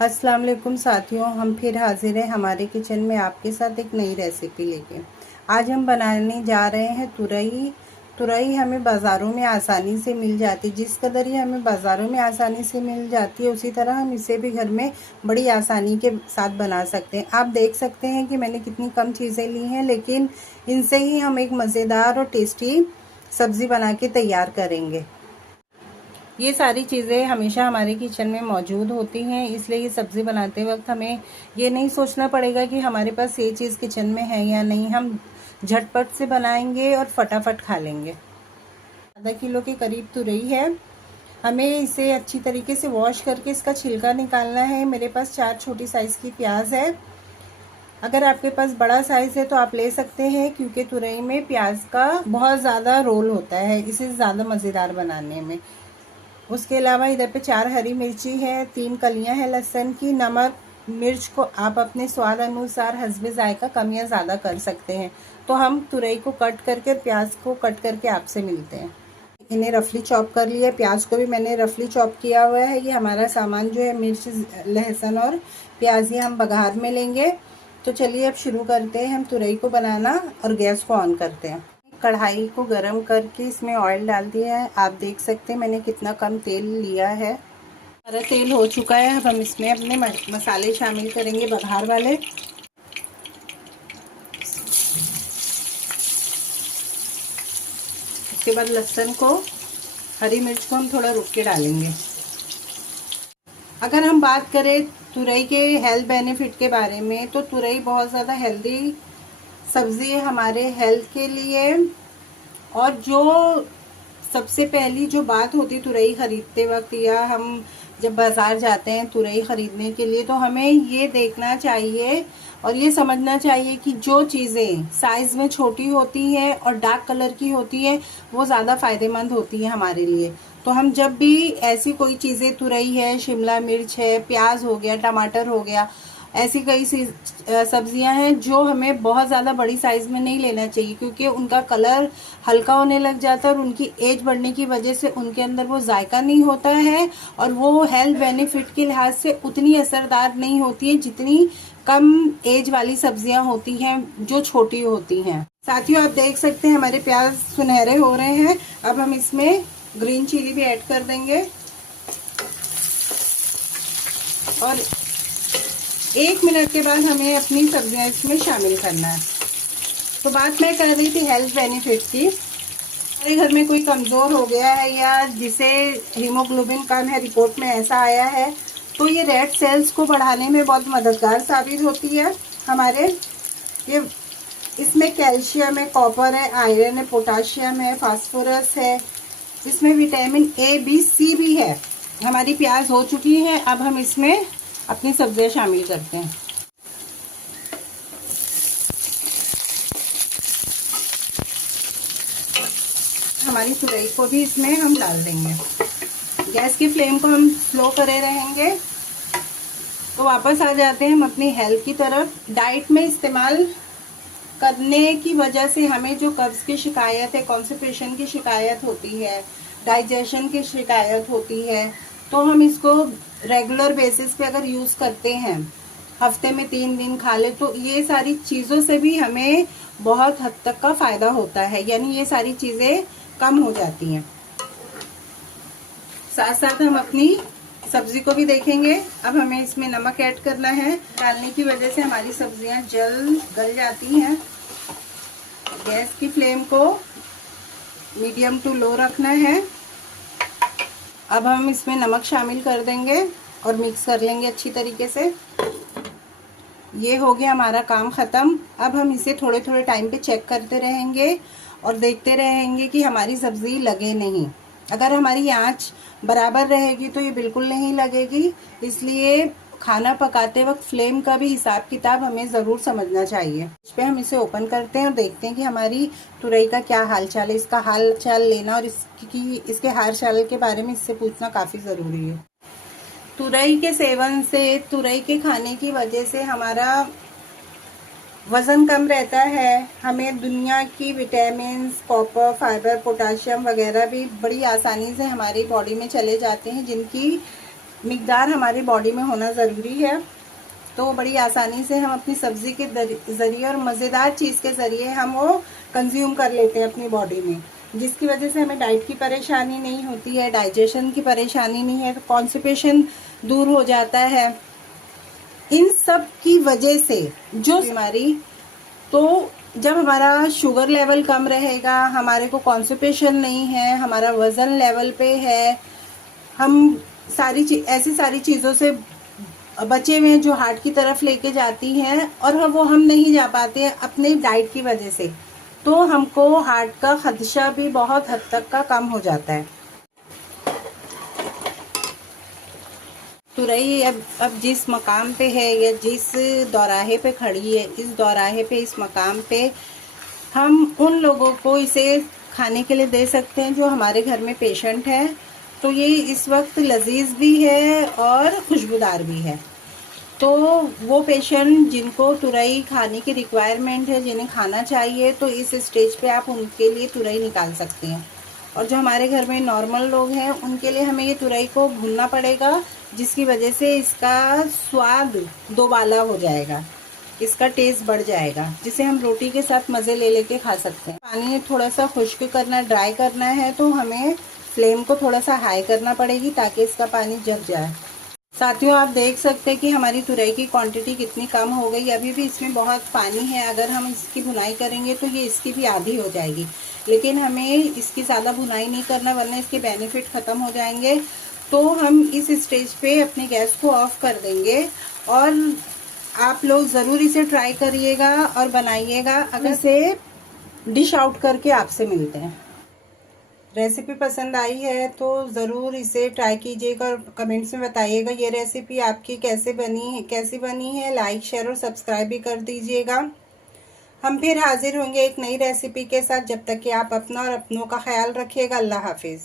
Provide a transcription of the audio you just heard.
अस्सलाम वालेकुम साथियों, हम फिर हाजिर हैं हमारे किचन में आपके साथ एक नई रेसिपी लेके। आज हम बनाने जा रहे हैं तुरई। तुरई हमें बाज़ारों में आसानी से मिल जाती, जिस कदर ही हमें बाज़ारों में आसानी से मिल जाती है उसी तरह हम इसे भी घर में बड़ी आसानी के साथ बना सकते हैं। आप देख सकते हैं कि मैंने कितनी कम चीज़ें ली हैं, लेकिन इनसे ही हम एक मज़ेदार और टेस्टी सब्ज़ी बना के तैयार करेंगे। ये सारी चीज़ें हमेशा हमारे किचन में मौजूद होती हैं, इसलिए ये सब्ज़ी बनाते वक्त हमें ये नहीं सोचना पड़ेगा कि हमारे पास ये चीज़ किचन में है या नहीं। हम झटपट से बनाएंगे और फटाफट खा लेंगे। आधा किलो के करीब तुरई है। हमें इसे अच्छी तरीके से वॉश करके इसका छिलका निकालना है। मेरे पास 4 छोटी साइज़ की प्याज है। अगर आपके पास बड़ा साइज़ है तो आप ले सकते हैं, क्योंकि तुरई में प्याज का बहुत ज़्यादा रोल होता है इसे ज़्यादा मज़ेदार बनाने में। उसके अलावा इधर पे 4 हरी मिर्ची है, 3 कलियां हैं लहसुन की। नमक मिर्च को आप अपने स्वाद अनुसार हस्बे जायका कम या ज़्यादा कर सकते हैं। तो हम तुरई को कट करके, प्याज को कट करके आपसे मिलते हैं। इन्हें रफली चॉप कर लिया, प्याज को भी मैंने रफली चॉप किया हुआ है। ये हमारा सामान जो है मिर्च, लहसुन और प्याज, ये हम बघार में लेंगे। तो चलिए अब शुरू करते हैं हम तुरई को बनाना और गैस को ऑन करते हैं। कढ़ाई को गरम करके इसमें ऑयल डाल दिया है। आप देख सकते हैं मैंने कितना कम तेल लिया है। हमारा तेल हो चुका है। अब हम इसमें अपने मसाले शामिल करेंगे बघार वाले। उसके बाद लहसुन को, हरी मिर्च को हम थोड़ा रुक के डालेंगे। अगर हम बात करें तुरई के हेल्थ बेनिफिट के बारे में, तो तुरई बहुत ज़्यादा हेल्दी सब्ज़ी है हमारे हेल्थ के लिए। और जो सबसे पहली जो बात होती तुरई ख़रीदते वक्त, या हम जब बाज़ार जाते हैं तुरई ख़रीदने के लिए, तो हमें ये देखना चाहिए और ये समझना चाहिए कि जो चीज़ें साइज़ में छोटी होती हैं और डार्क कलर की होती हैं वो ज़्यादा फ़ायदेमंद होती हैं हमारे लिए। तो हम जब भी ऐसी कोई चीज़ें, तुरई है, शिमला मिर्च है, प्याज हो गया, टमाटर हो गया, ऐसी कई सब्जियां हैं जो हमें बहुत ज़्यादा बड़ी साइज़ में नहीं लेना चाहिए, क्योंकि उनका कलर हल्का होने लग जाता है और उनकी एज बढ़ने की वजह से उनके अंदर वो जायका नहीं होता है और वो हेल्थ बेनिफिट के लिहाज से उतनी असरदार नहीं होती है जितनी कम एज वाली सब्जियां होती हैं जो छोटी होती हैं। साथियों, आप देख सकते हैं हमारे प्याज सुनहरे हो रहे हैं। अब हम इसमें ग्रीन चिली भी ऐड कर देंगे और 1 मिनट के बाद हमें अपनी सब्जियां इसमें शामिल करना है। तो बात मैं कर रही थी हेल्थ बेनिफिट की। हमारे घर में कोई कमज़ोर हो गया है या जिसे हीमोग्लोबिन कम है, रिपोर्ट में ऐसा आया है, तो ये रेड सेल्स को बढ़ाने में बहुत मददगार साबित होती है हमारे। ये इसमें कैल्शियम है, कॉपर है, आयरन है, पोटाशियम है, फास्फोरस है, इसमें विटामिन ए, बी, सी भी है। हमारी प्याज हो चुकी है। अब हम इसमें अपनी सब्जियां शामिल करते हैं। हमारी तुरई को भी इसमें हम डाल देंगे। गैस की फ्लेम को हम स्लो करे रहेंगे। तो वापस आ जाते हैं हम अपनी हेल्थ की तरफ। डाइट में इस्तेमाल करने की वजह से हमें जो कब्ज की शिकायत है, कॉन्स्टिपेशन की शिकायत होती है, डाइजेशन की शिकायत होती है, तो हम इसको रेगुलर बेसिस पे अगर यूज़ करते हैं, हफ्ते में 3 दिन खा ले, तो ये सारी चीज़ों से भी हमें बहुत हद तक का फ़ायदा होता है, यानी ये सारी चीज़ें कम हो जाती हैं। साथ साथ हम अपनी सब्जी को भी देखेंगे। अब हमें इसमें नमक ऐड करना है। डालने की वजह से हमारी सब्जियां जल्द गल जाती हैं। गैस की फ्लेम को मीडियम टू लो रखना है। अब हम इसमें नमक शामिल कर देंगे और मिक्स कर लेंगे अच्छी तरीके से। ये हो गया हमारा काम ख़त्म। अब हम इसे थोड़े थोड़े टाइम पे चेक करते रहेंगे और देखते रहेंगे कि हमारी सब्ज़ी लगे नहीं। अगर हमारी आंच बराबर रहेगी तो ये बिल्कुल नहीं लगेगी। इसलिए खाना पकाते वक्त फ्लेम का भी हिसाब किताब हमें ज़रूर समझना चाहिए। इस पर हम इसे ओपन करते हैं और देखते हैं कि हमारी तुरई का क्या हाल चाल है। इसका हाल चाल लेना और इसके हाल चाल के बारे में इससे पूछना काफ़ी ज़रूरी है। तुरई के सेवन से, तुरई के खाने की वजह से हमारा वज़न कम रहता है। हमें दुनिया की विटामिन, कॉपर, फाइबर, पोटाशियम वगैरह भी बड़ी आसानी से हमारी बॉडी में चले जाते हैं, जिनकी मिकदार हमारी बॉडी में होना ज़रूरी है। तो बड़ी आसानी से हम अपनी सब्ज़ी के ज़रिए और मज़ेदार चीज़ के ज़रिए हम वो कंज्यूम कर लेते हैं अपनी बॉडी में, जिसकी वजह से हमें डाइट की परेशानी नहीं होती है, डाइजेशन की परेशानी नहीं है, कॉन्स्टिपेशन दूर हो जाता है। इन सब की वजह से जो बीमारी, तो जब हमारा शुगर लेवल कम रहेगा, हमारे को कॉन्स्टिपेशन नहीं है, हमारा वज़न लेवल पे है, हम ऐसी सारी चीज़ों से बचे हुए हैं जो हार्ट की तरफ लेके जाती हैं, और वो हम नहीं जा पाते हैं अपने डाइट की वजह से, तो हमको हार्ट का खदशा भी बहुत हद तक का कम हो जाता है। तुरई अब जिस मकाम पे है या जिस दौराहे पे खड़ी है, इस दौराहे पे, इस मकाम पे हम उन लोगों को इसे खाने के लिए दे सकते हैं जो हमारे घर में पेशेंट है। तो ये इस वक्त लजीज भी है और खुशबूदार भी है। तो वो पेशेंट जिनको तुरई खाने की रिक्वायरमेंट है, जिन्हें खाना चाहिए, तो इस स्टेज पे आप उनके लिए तुरई निकाल सकते हैं। और जो हमारे घर में नॉर्मल लोग हैं उनके लिए हमें ये तुरई को भूनना पड़ेगा, जिसकी वजह से इसका स्वाद दोबाला हो जाएगा, इसका टेस्ट बढ़ जाएगा, जिसे हम रोटी के साथ मज़े ले लेके खा सकते हैं। पानी थोड़ा सा खुश्क करना, ड्राई करना है, तो हमें फ्लेम को थोड़ा सा हाई करना पड़ेगी ताकि इसका पानी जम जाए। साथियों, आप देख सकते हैं कि हमारी तुरई की क्वांटिटी कितनी कम हो गई। अभी भी इसमें बहुत पानी है, अगर हम इसकी भुनाई करेंगे तो ये इसकी भी आधी हो जाएगी, लेकिन हमें इसकी ज़्यादा भुनाई नहीं करना वरना इसके बेनिफिट ख़त्म हो जाएंगे। तो हम इस स्टेज पे अपने गैस को ऑफ कर देंगे, और आप लोग ज़रूर इसे ट्राई करिएगा और बनाइएगा। अगर इसे डिश आउट करके आपसे मिलते हैं। रेसिपी पसंद आई है तो ज़रूर इसे ट्राई कीजिएगा और कमेंट्स में बताइएगा ये रेसिपी आपकी कैसी बनी है। लाइक, शेयर और सब्सक्राइब भी कर दीजिएगा। हम फिर हाजिर होंगे एक नई रेसिपी के साथ। जब तक कि आप अपना और अपनों का ख्याल रखिएगा। अल्लाह हाफिज़।